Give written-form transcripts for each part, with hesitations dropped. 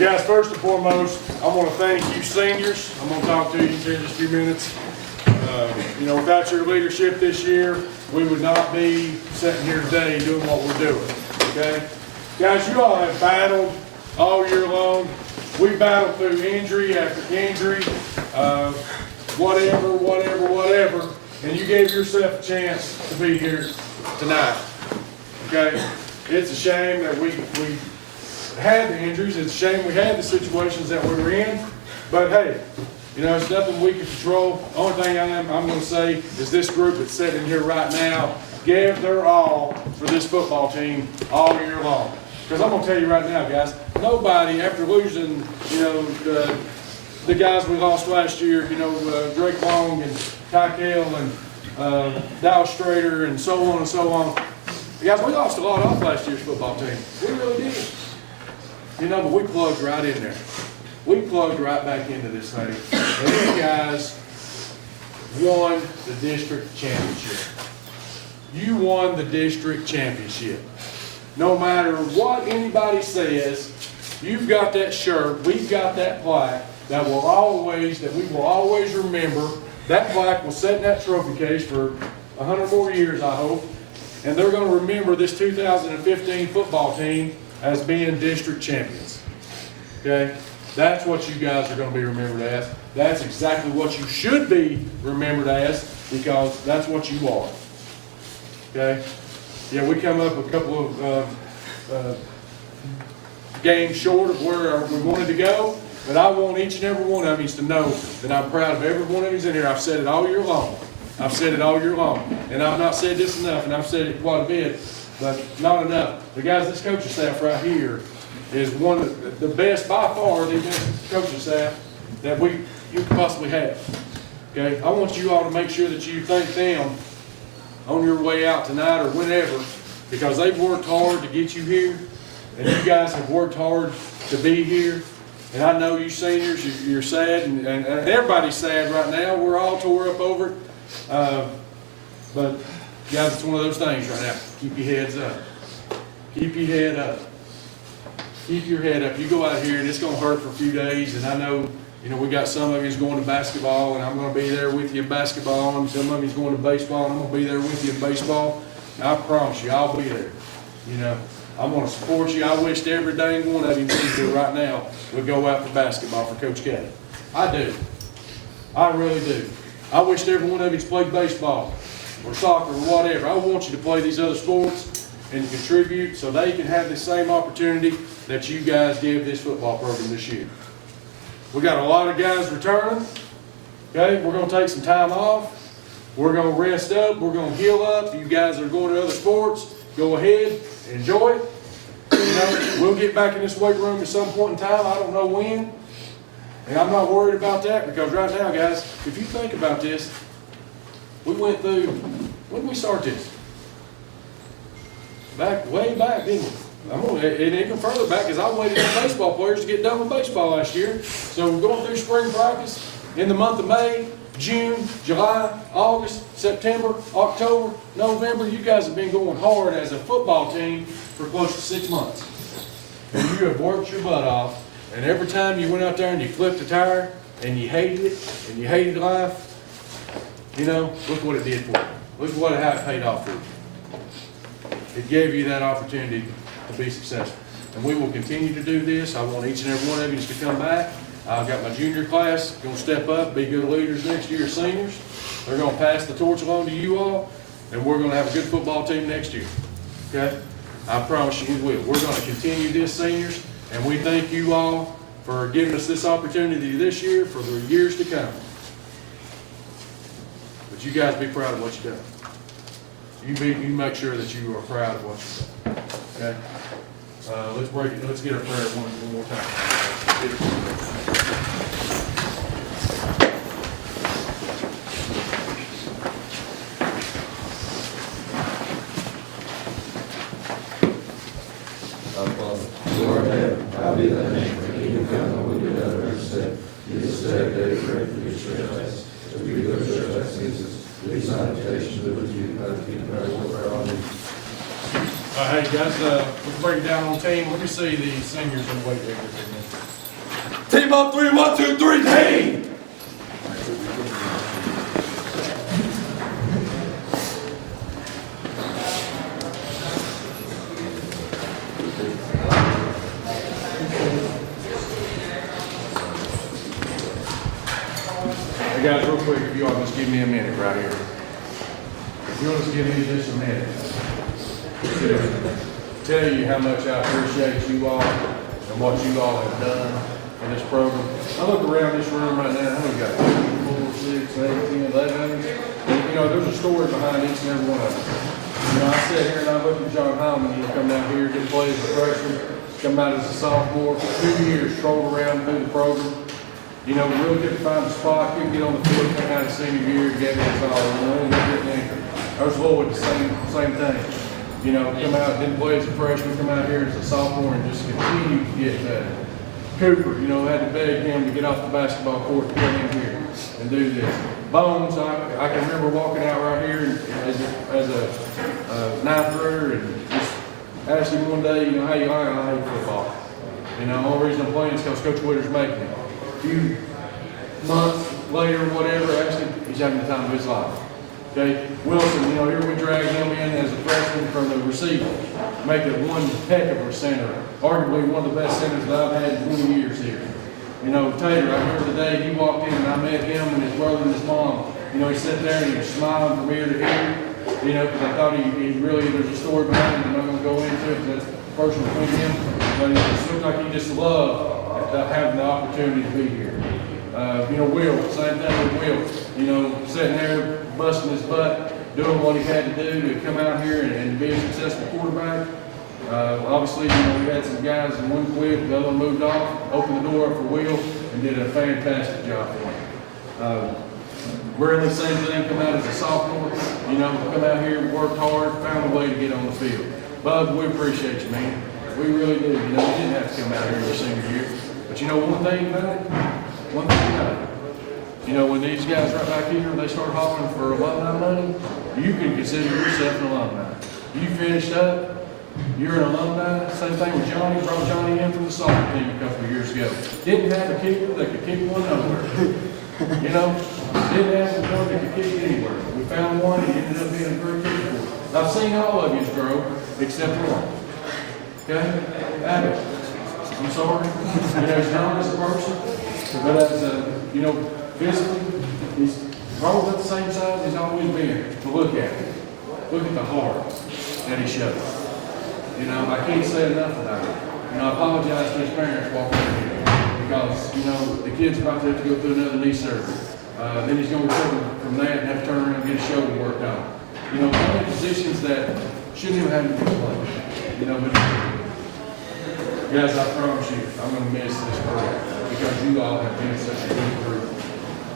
Guys, first and foremost, I want to thank you seniors. I'm going to talk to you here in just a few minutes. You know, without your leadership this year, we would not be sitting here today doing what we're doing, okay? Guys, you all have battled all year long. We battled through injury after injury, whatever, and you gave yourself a chance to be here tonight, okay? It's a shame that we had the injuries. It's a shame we had the situations that we were in, but hey, you know, it's nothing we can control. The only thing I'm going to say is this group that's sitting here right now gave their all for this football team all year long. Because I'm going to tell you right now, guys, nobody, after losing, you know, the guys we lost last year, you know, Drake Long and Tykel and Dallas Strader and so on and so on. Guys, we lost a lot off last year's football team. We really did. You know, but we plugged right in there. We plugged right back into this thing. And you guys won the district championship. You won the district championship. No matter what anybody says, you've got that shirt, we've got that plaque that we will always remember. That plaque will sit in that trophy case for 100 more years, I hope. And they're going to remember this 2015 football team as being district champions. Okay? That's what you guys are going to be remembered as. That's exactly what you should be remembered as, because that's what you are. Okay? Yeah, we come up a couple of games short of where we wanted to go, but I want each and every one of you to know that I'm proud of every one of you in here. I've said it all year long. I've said it all year long. And I've not said this enough, and I've said it quite a bit, but not enough. The guys, this coaching staff right here is one of the best, by far, the best coaching staff that you could possibly have. Okay? I want you all to make sure that you thank them on your way out tonight or whenever, because they've worked hard to get you here, and you guys have worked hard to be here. And I know you seniors, you're sad, and everybody's sad right now. We're all tore up over it. But guys, it's one of those things right now. Keep your heads up. Keep your head up. Keep your head up. You go out here and it's going to hurt for a few days. And I know, you know, we got some of you going to basketball, and I'm going to be there with you in basketball. And some of you's going to baseball, and I'm going to be there with you in baseball. And I promise you, I'll be there. You know, I'm going to support you. I wish every dang one of you here right now would go out for basketball for Coach Caddy. I do. I really do. I wish every one of you played baseball or soccer or whatever. I want you to play these other sports and contribute so they can have the same opportunity that you guys gave this football program this year. We got a lot of guys returning. Okay, we're going to take some time off. We're going to rest up. We're going to heal up. You guys are going to other sports. Go ahead, enjoy it. You know, we'll get back in this weight room at some point in time. I don't know when. And I'm not worried about that, because right now, guys, if you think about this, we went through, when did we start this? Way back, didn't we? And even further back, because I waited on baseball players to get done with baseball last year. So we're going through spring practice in the month of May, June, July, August, September, October, November. You guys have been going hard as a football team for close to 6 months. And you have worked your butt off. And every time you went out there and you flipped a tire and you hated it and you hated life, you know, look what it did for you. Look how it paid off for you. It gave you that opportunity to be successful. And we will continue to do this. I want each and every one of you to come back. I've got my junior class going to step up, be good leaders next year, seniors. They're going to pass the torch along to you all, and we're going to have a good football team next year. Okay? I promise you we will. We're going to continue this, seniors. And we thank you all for giving us this opportunity this year for the years to come. But you guys be proud of what you've done. You make sure that you are proud of what you've done. Okay? Let's break it. Let's get our prayer one more time. Guys, let's break it down on team. Let me see the seniors in the weight room. Team on 3, 1, 2, 3, team! Hey guys, real quick, if you all just give me a minute right here. If you'll just give me just a minute. To tell you how much I appreciate you all and what you all have done for this program. I look around this room right now, how many got 4, 6, 8, 10, 11. And, you know, there's a story behind each and every one of them. You know, I sit here and I look at John Hyman, he's come down here, didn't play as a freshman, come out as a sophomore, 2 years, strolled around through the program. You know, really couldn't find a spot, couldn't get on the field, came out his senior year, gave it his all. You know, didn't anchor. There's Lloyd, the same thing. You know, come out, didn't play as a freshman, come out here as a sophomore and just continue to get better. Cooper, you know, had to beg him to get off the basketball court to get in here and do this. Bones, I can remember walking out right here as a ninth grader and just asked him one day, you know, how you like? I hate football. You know, the only reason I'm playing is because Coach Witter's making it. A few months later, whatever, actually, he's having the time of his life. Okay, Wilson, you know, here we drag him in as a freshman from the receiver, make it one heck of a center, arguably one of the best centers that I've had in 20 years here. You know, Tater, I remember the day he walked in and I met him and his brother and his mom. You know, he sat there and he was smiling from ear to ear, you know, because I thought he really, there's a story behind him. I'm not going to go into it because that's personal between him, but it just looked like he just loved having the opportunity to be here. You know, Will, same thing with Will. You know, sitting there, busting his butt, doing what he had to do to come out here and be a successful quarterback. Obviously, you know, we had some guys in one quit, the other one moved off, opened the door up for Will, and did a fantastic job for him. Really, same thing, come out as a sophomore, you know, come out here, worked hard, found a way to get on the field. Bub, we appreciate you, man. We really do. You know, you didn't have to come out here your senior year. But you know one thing about it? One thing about it. You know, when these guys right back here, they start hollering for alumni money, you can consider yourself an alumni. You finished up, you're an alumni. Same thing with Johnny. Brought Johnny in from the soccer team a couple of years ago. Didn't have a kicker that could kick one nowhere. You know, didn't have one that could kick it anywhere. We found one, he ended up being a great kicker. I've seen all of you grow, except one. Okay? Abbott. I'm sorry. You know, he's not as a person, but as a, you know, physically, he's probably the same size he's always been. But look at him. Look at the heart that he shows. You know, I can't say enough about it. You know, I apologize to his parents walking in here because, you know, the kid's about to have to go through another knee surgery. Then he's going to recover from that and have to turn around and get his shoulder worked on. You know, playing positions that shouldn't even have to be played. You know, but guys, I promise you, I'm going to miss this program because you all have been such a good group.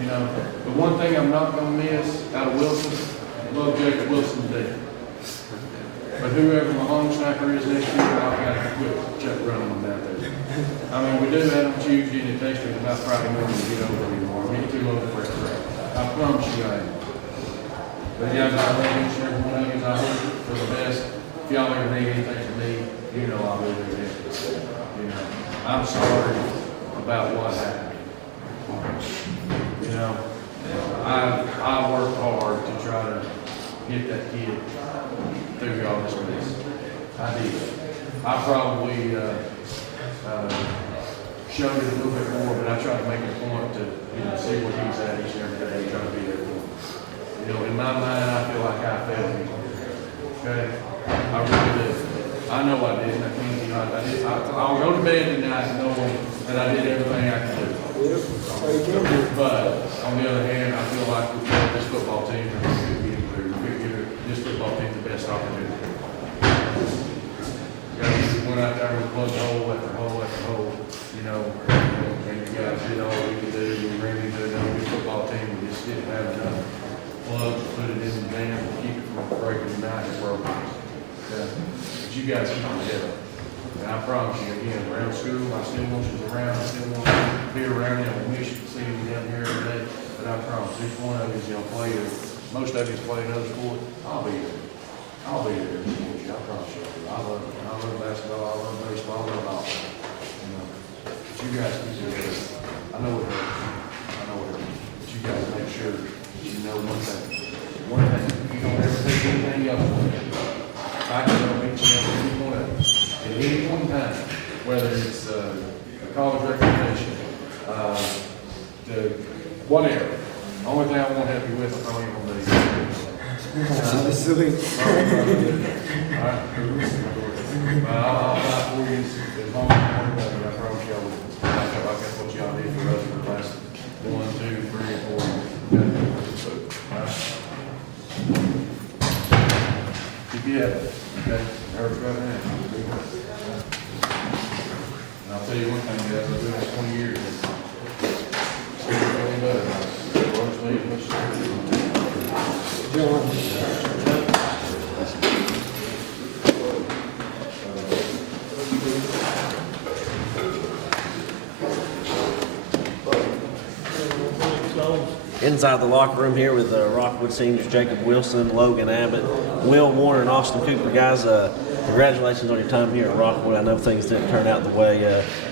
You know, the one thing I'm not going to miss out of Wilson, I love Jacob Wilson today. But whoever my home snacker is next year, I've got to quit Chuck running them down there. I mean, we do have them Tuesday, and it takes me about Friday morning to get over anymore. We get too old for it. I promise you I am. But guys, I love each and every one of you. I hope for the best. If y'all ever need anything from me, you know I'll be there. You know, I'm sorry about what happened. You know, I worked hard to try to get that kid through all this mess. I did. I probably showed it a little bit more, but I tried to make it a point to, you know, see what he's at each and every day and try to be there for him. You know, in my mind, I feel like I failed him. Okay? I really did. I know I didn't. I can't, you know, I'll go to bed tonight knowing that I did everything I could do. But on the other hand, I feel like we got this football team and we could give this football team the best opportunity. Guys, we went out there and we plugged hole after hole after hole, you know, and you guys did all we could do. We ran into another good football team. We just didn't have enough plugs to put it in the dam to keep it from breaking the night programs. But you guys keep it together. And I promise you, again, around school, I still want you around. I still want you to be around you. I miss you to see you down here every day. But I promise, each one of you is going to play, most of you is playing another sport. I'll be there. I'll be there to support you, I promise you. I love basketball, I love baseball, I love all. You know, but you guys keep doing it. I know it hurts. But you guys make sure you know one thing. You don't ever take anything else from it. I can go meet you at any point at any point in time, whether it's a college recommendation, whatever. Only thing I won't help you with is probably on these. All right. I'll fight for you as long as you want to. I promise you I will. Like that's what y'all did for us for the last 1, 2, 3, and 4 years. All right. Keep you at it. Okay? Hurts right now. And I'll tell you one thing, guys, I've been here 20 years. It's really better. Inside the locker room here with Rockwood seniors Jacob Wilson, Logan Abbott, Will Warner, and Austin Cooper. Guys, congratulations on your time here at Rockwood. I know things didn't turn out the way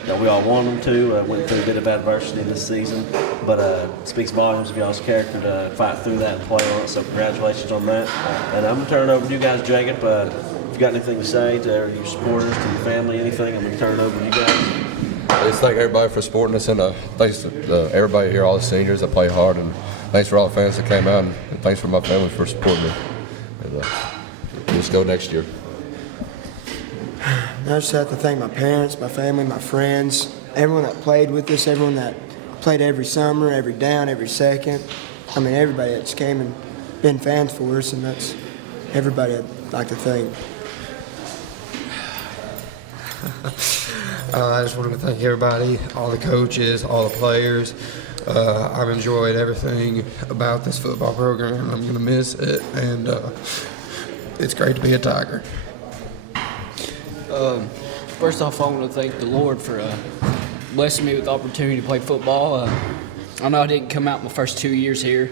that we all wanted them to. Went through a bit of adversity this season, but it speaks volumes of y'all's character to fight through that and play on it. So congratulations on that. And I'm going to turn it over to you guys, Jacob. If you got anything to say to your supporters, to your family, anything, I'm going to turn it over to you guys. Just thank everybody for supporting us, and thanks to everybody here, all the seniors that play hard, and thanks for all the fans that came out, and thanks for my family for supporting me. And let's go next year. I just have to thank my parents, my family, my friends, everyone that played with us, everyone that played every summer, every down, every second. I mean, everybody that's came and been fans for us, and that's everybody I'd like to thank. I just want to thank everybody, all the coaches, all the players. I've enjoyed everything about this football program. I'm going to miss it, and it's great to be a Tiger. First off, I want to thank the Lord for blessing me with the opportunity to play football. I know I didn't come out my first 2 years here.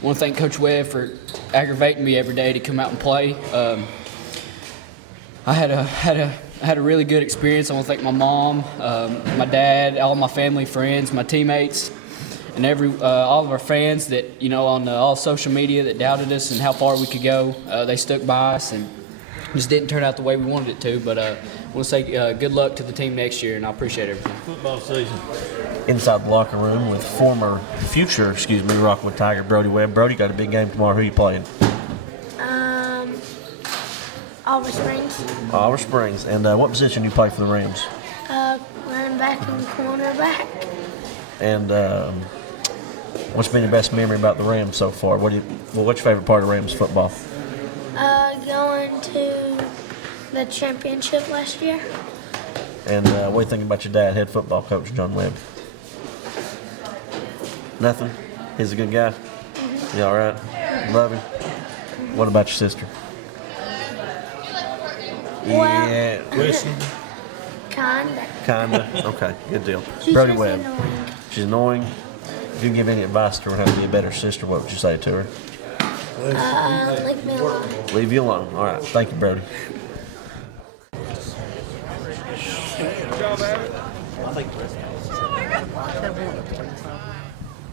I want to thank Coach Webb for aggravating me every day to come out and play. I had a really good experience. I want to thank my mom, my dad, all my family, friends, my teammates, and all of our fans that, on all social media that doubted us and how far we could go. They stuck by us and just didn't turn out the way we wanted it to. But I want to say good luck to the team next year, and I appreciate everything. Football season. Inside the locker room with future Rockwood Tiger Brody Webb. Brody, got a big game tomorrow. Who are you playing? Oliver Springs. Oliver Springs. And what position do you play for the Rams? Running back and cornerback. And what's been your best memory about the Rams so far? What's your favorite part of Rams football? Going to the championship last year. And what do you think about your dad, head football coach John Webb? Nothing? He's a good guy? Mm-hmm. You all right? Love him? What about your sister? Well, Question? Kinda. Okay, good deal. She's Brody just Webb. annoying. She's annoying. If you can give any advice to her how to be a better sister, what would you say to her? Leave me alone. Leave you alone. All right. Thank you, Brody.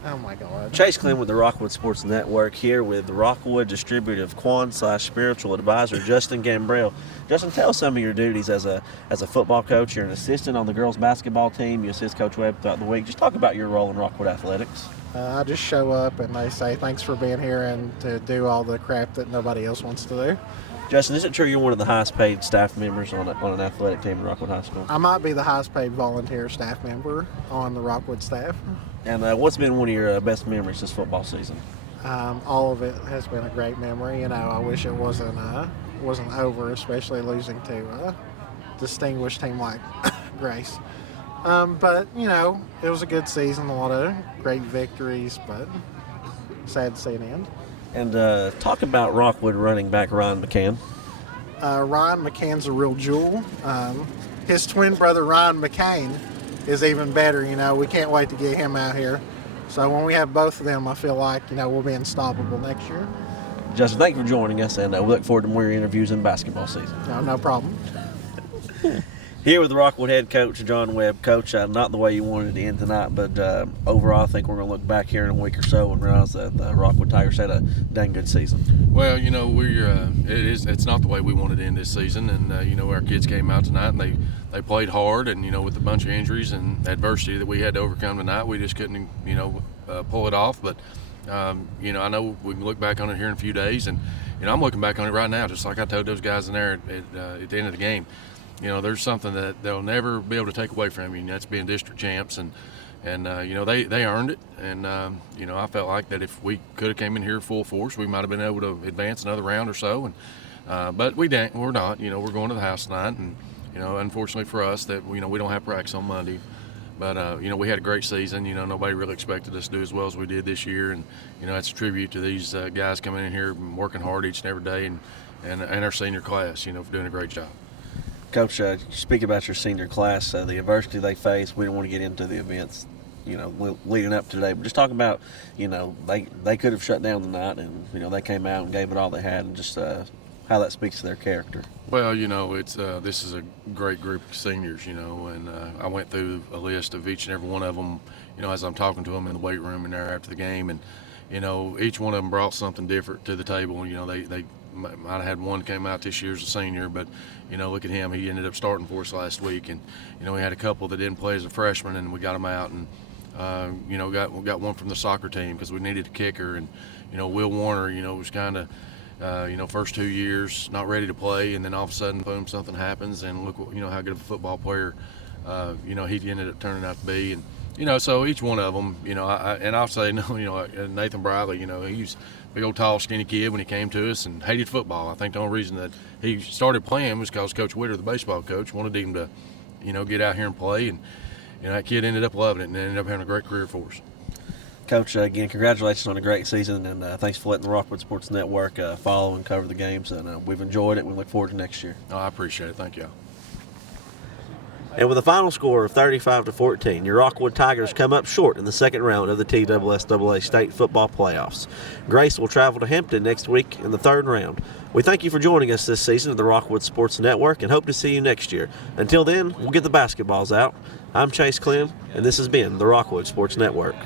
Oh my God. Chase Clem with the Rockwood Sports Network here with the Rockwood Distributive Quan/Spiritual Advisor Justin Gambrell. Justin, tell us some of your duties as a football coach. You're an assistant on the girls basketball team. You assist Coach Webb throughout the week. Just talk about your role in Rockwood athletics. I just show up and they say thanks for being here and to do all the crap that nobody else wants to do. Justin, is it true you're one of the highest paid staff members on an athletic team at Rockwood High School? I might be the highest paid volunteer staff member on the Rockwood staff. And what's been one of your best memories this football season? All of it has been a great memory. I wish it wasn't over, especially losing to a distinguished team like Grace. But it was a good season, a lot of great victories, but sad to see it end. And talk about Rockwood running back Ryan McCann. Ryan McCann's a real jewel. His twin brother Ryan McCain is even better. We can't wait to get him out here. So when we have both of them, I feel like we'll be unstoppable next year. Justin, thank you for joining us, and we look forward to more of your interviews in basketball season. No problem. Here with the Rockwood head coach, John Webb. Coach, not the way you wanted it to end tonight, but overall, I think we're going to look back here in a week or so and realize that the Rockwood Tigers had a dang good season. Well, you know, it's not the way we wanted to end this season, and you know, our kids came out tonight and they played hard, and you know, with a bunch of injuries and adversity that we had to overcome tonight, we just couldn't, you know, pull it off. But you know, I know we can look back on it here in a few days, and you know, I'm looking back on it right now, just like I told those guys in there at the end of the game. You know, there's something that they'll never be able to take away from you, and that's being district champs, and you know, they earned it, and you know, I felt like that if we could have came in here full force, we might have been able to advance another round or so, and but we're not. You know, we're going to the house tonight, and you know, unfortunately for us, that you know, we don't have practice on Monday, but you know, we had a great season. You know, nobody really expected us to do as well as we did this year, and you know, it's a tribute to these guys coming in here and working hard each and every day, and our senior class, you know, for doing a great job. Coach, speak about your senior class, the adversity they faced. We don't want to get into the events, you know, leading up to today, but just talk about, you know, they could have shut down tonight, and you know, they came out and gave it all they had, and just how that speaks to their character. Well, you know, it's this is a great group of seniors, you know, and I went through a list of each and every one of them, you know, as I'm talking to them in the weight room and there after the game, and you know, each one of them brought something different to the table. You know, they might have had one came out this year as a senior, but you know, look at him, he ended up starting for us last week, and you know, we had a couple that didn't play as a freshman, and we got them out, and you know, got one from the soccer team because we needed a kicker, and you know, Will Warner, you know, was kind of you know, first 2 years not ready to play, and then all of a sudden, boom, something happens, and look, you know, how good of a football player you know, he ended up turning out to be, and you know, so each one of them, you know, I'll say, no, you know, Nathan Briley, you know, he's a big old tall skinny kid when he came to us and hated football. I think the only reason that he started playing was because Coach Witter, the baseball coach, wanted him to, you know, get out here and play, and you know, that kid ended up loving it and ended up having a great career for us. Coach, again, congratulations on a great season, and thanks for letting the Rockwood Sports Network follow and cover the games, and we've enjoyed it. We look forward to next year. Oh, I appreciate it. Thank you. And with a final score of 35-14, your Rockwood Tigers come up short in the second round of the TSSAA State Football Playoffs. Grace will travel to Hampton next week in the third round. We thank you for joining us this season at the Rockwood Sports Network and hope to see you next year. Until then, we'll get the basketballs out. I'm Chase Clem, and this has been the Rockwood Sports Network.